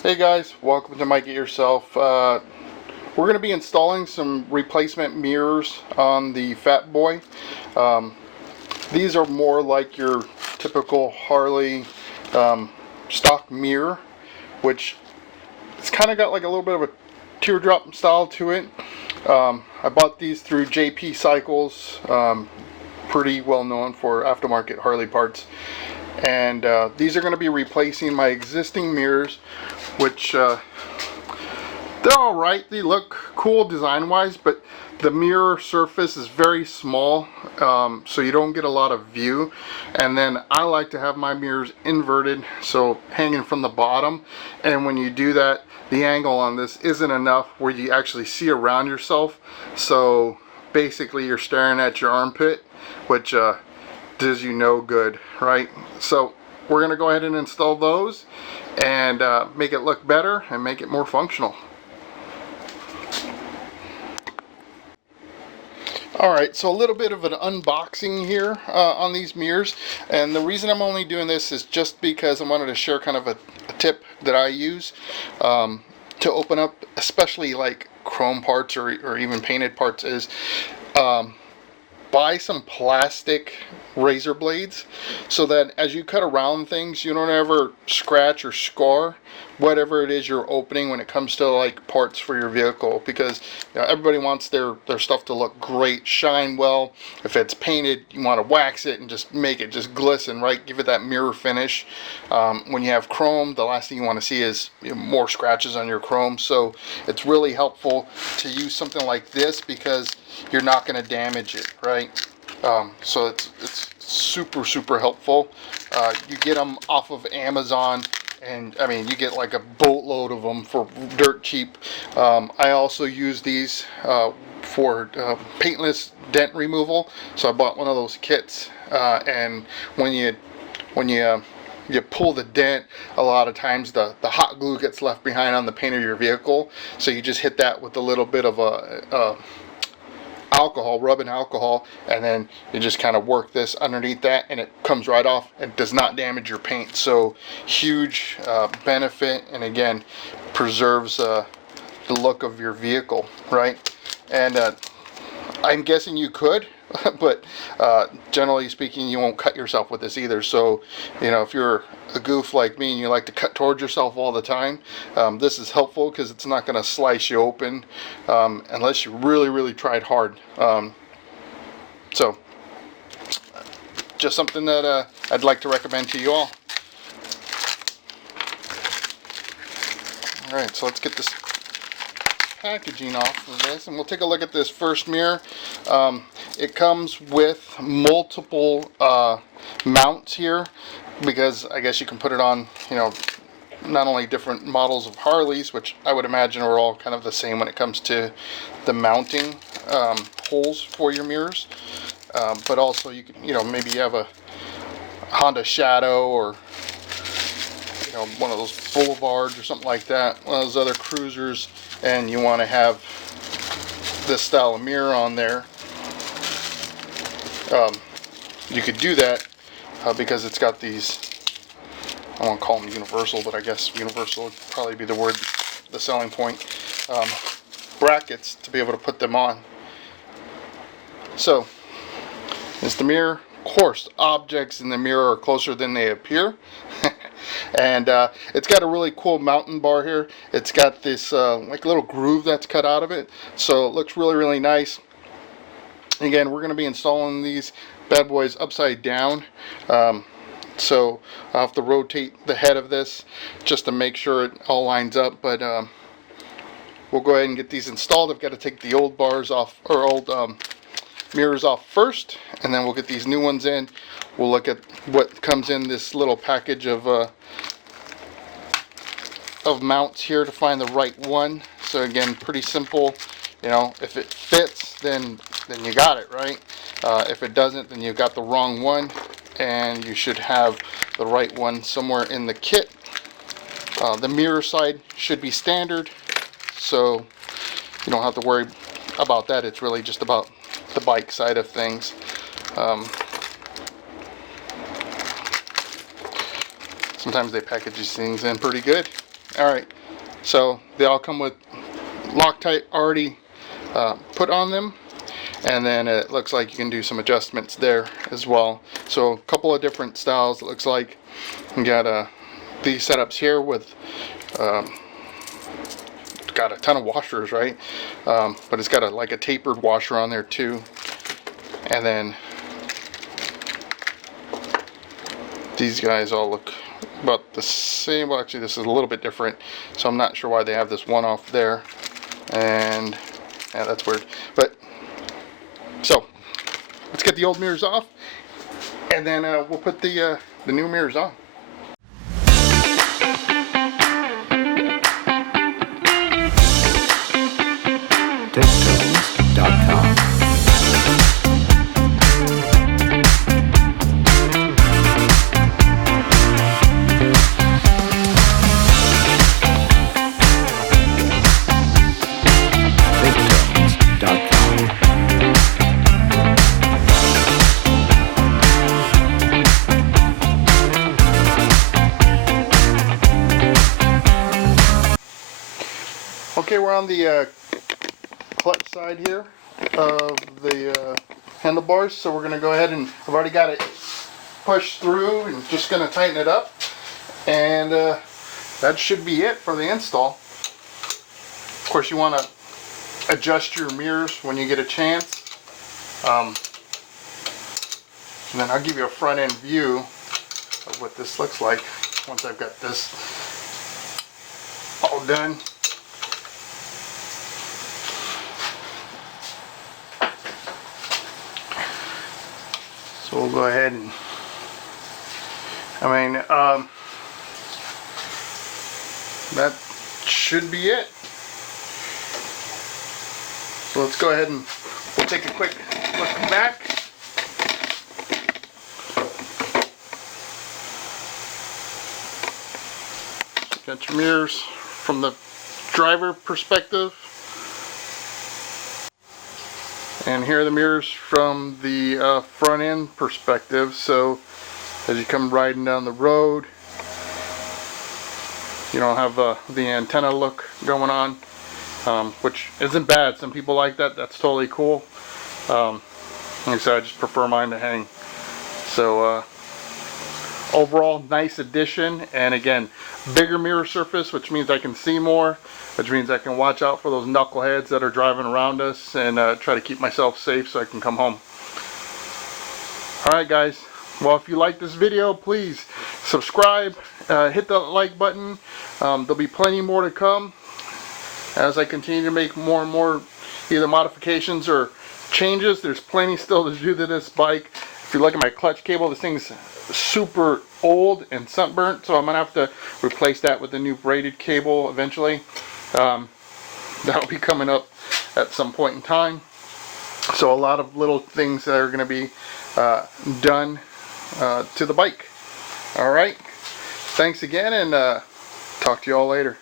Hey guys, welcome to Mike It Yourself. We're going to be installing some replacement mirrors on the Fatboy. Um, these are more like your typical Harley stock mirror, which it's kind of got like a little bit of a teardrop style to it. I bought these through JP Cycles, pretty well known for aftermarket Harley parts. And these are going to be replacing my existing mirrors, which they're alright. They look cool design wise, but the mirror surface is very small, so you don't get a lot of view. And then I like to have my mirrors inverted, so hanging from the bottom, and when you do that, the angle on this isn't enough where you actually see around yourself. So basically you're staring at your armpit, which does you no good, right? So we're going to go ahead and install those and make it look better and make it more functional. Alright, so a little bit of an unboxing here on these mirrors, and the reason I'm only doing this is just because I wanted to share kind of a tip that I use to open up, especially like chrome parts or even painted parts, is buy some plastic razor blades so that as you cut around things, you don't ever scratch or scar whatever it is you're opening when it comes to like parts for your vehicle, because everybody wants their stuff to look great, shine well. If it's painted, you want to wax it and just make it just glisten, right? Give it that mirror finish. When you have chrome, the last thing you want to see is more scratches on your chrome. So it's really helpful to use something like this because you're not going to damage it, right? So it's super helpful. You get them off of Amazon, and I mean you get like a boatload of them for dirt cheap. I also use these for paintless dent removal, so I bought one of those kits, and when you pull the dent, a lot of times the hot glue gets left behind on the paint of your vehicle, so you just hit that with a little bit of a alcohol, rubbing alcohol, and then you just kind of work this underneath that and it comes right off and does not damage your paint. So huge benefit, and again preserves the look of your vehicle, right? And I'm guessing you could but generally speaking you won't cut yourself with this either. So if you're a goof like me and you like to cut towards yourself all the time, this is helpful because it's not going to slice you open unless you really tried hard. So just something that I'd like to recommend to you all. Alright, so let's get this packaging off of this and we'll take a look at this first mirror. It comes with multiple mounts here, because I guess you can put it on not only different models of Harleys, which I would imagine are all kind of the same when it comes to the mounting holes for your mirrors, but also you can maybe you have a Honda Shadow or one of those Boulevards or something like that, one of those other cruisers, and you want to have this style of mirror on there. You could do that because it's got these, I won't call them universal, but I guess universal would probably be the word, the selling point, brackets to be able to put them on. So is the mirror. Of course, objects in the mirror are closer than they appear. And it's got a really cool mountain bar here. It's got this like little groove that's cut out of it, so it looks really nice. Again, we're going to be installing these bad boys upside down, so I'll have to rotate the head of this just to make sure it all lines up, but we'll go ahead and get these installed. I've got to take the old bars off, or old mirrors off first, and then we'll get these new ones in. We'll look at what comes in this little package of mounts here to find the right one. So again, pretty simple. If it fits, then you got it, right? If it doesn't, then you've got the wrong one, and you should have the right one somewhere in the kit. The mirror side should be standard, so you don't have to worry about that. It's really just about the bike side of things. Sometimes they package these things in pretty good. Alright, so they all come with Loctite already put on them, and then it looks like you can do some adjustments there as well. So a couple of different styles. It looks like you got these setups here with got a ton of washers, right? But it's got like a tapered washer on there too, and then these guys all look about the same. Well, actually this is a little bit different, so I'm not sure why they have this one off there, and yeah, that's weird. But so let's get the old mirrors off, and then we'll put the new mirrors on. Techtones.com. Okay, we're on the clutch side here of the handlebars, so we're going to go ahead and I've already got it pushed through and just going to tighten it up, and that should be it for the install. Of course, you want to adjust your mirrors when you get a chance, and then I'll give you a front end view of what this looks like once I've got this all done. So we'll go ahead and, that should be it. So let's go ahead and we'll take a quick look back. Got your mirrors from the driver perspective. And here are the mirrors from the front end perspective. So as you come riding down the road, you don't have the antenna look going on, which isn't bad. Some people like that. That's totally cool. Like I said, I just prefer mine to hang. So overall, nice addition. And again, bigger mirror surface, which means I can see more, which means I can watch out for those knuckleheads that are driving around us, and try to keep myself safe so I can come home. Alright guys, well, if you like this video, please subscribe, hit the like button. There'll be plenty more to come as I continue to make more and more either modifications or changes. There's plenty still to do to this bike. If you look at my clutch cable, this thing's super old and sunburnt, so I'm gonna have to replace that with a new braided cable eventually. That'll be coming up at some point in time. So a lot of little things that are going to be done to the bike. Alright, thanks again, and talk to you all later.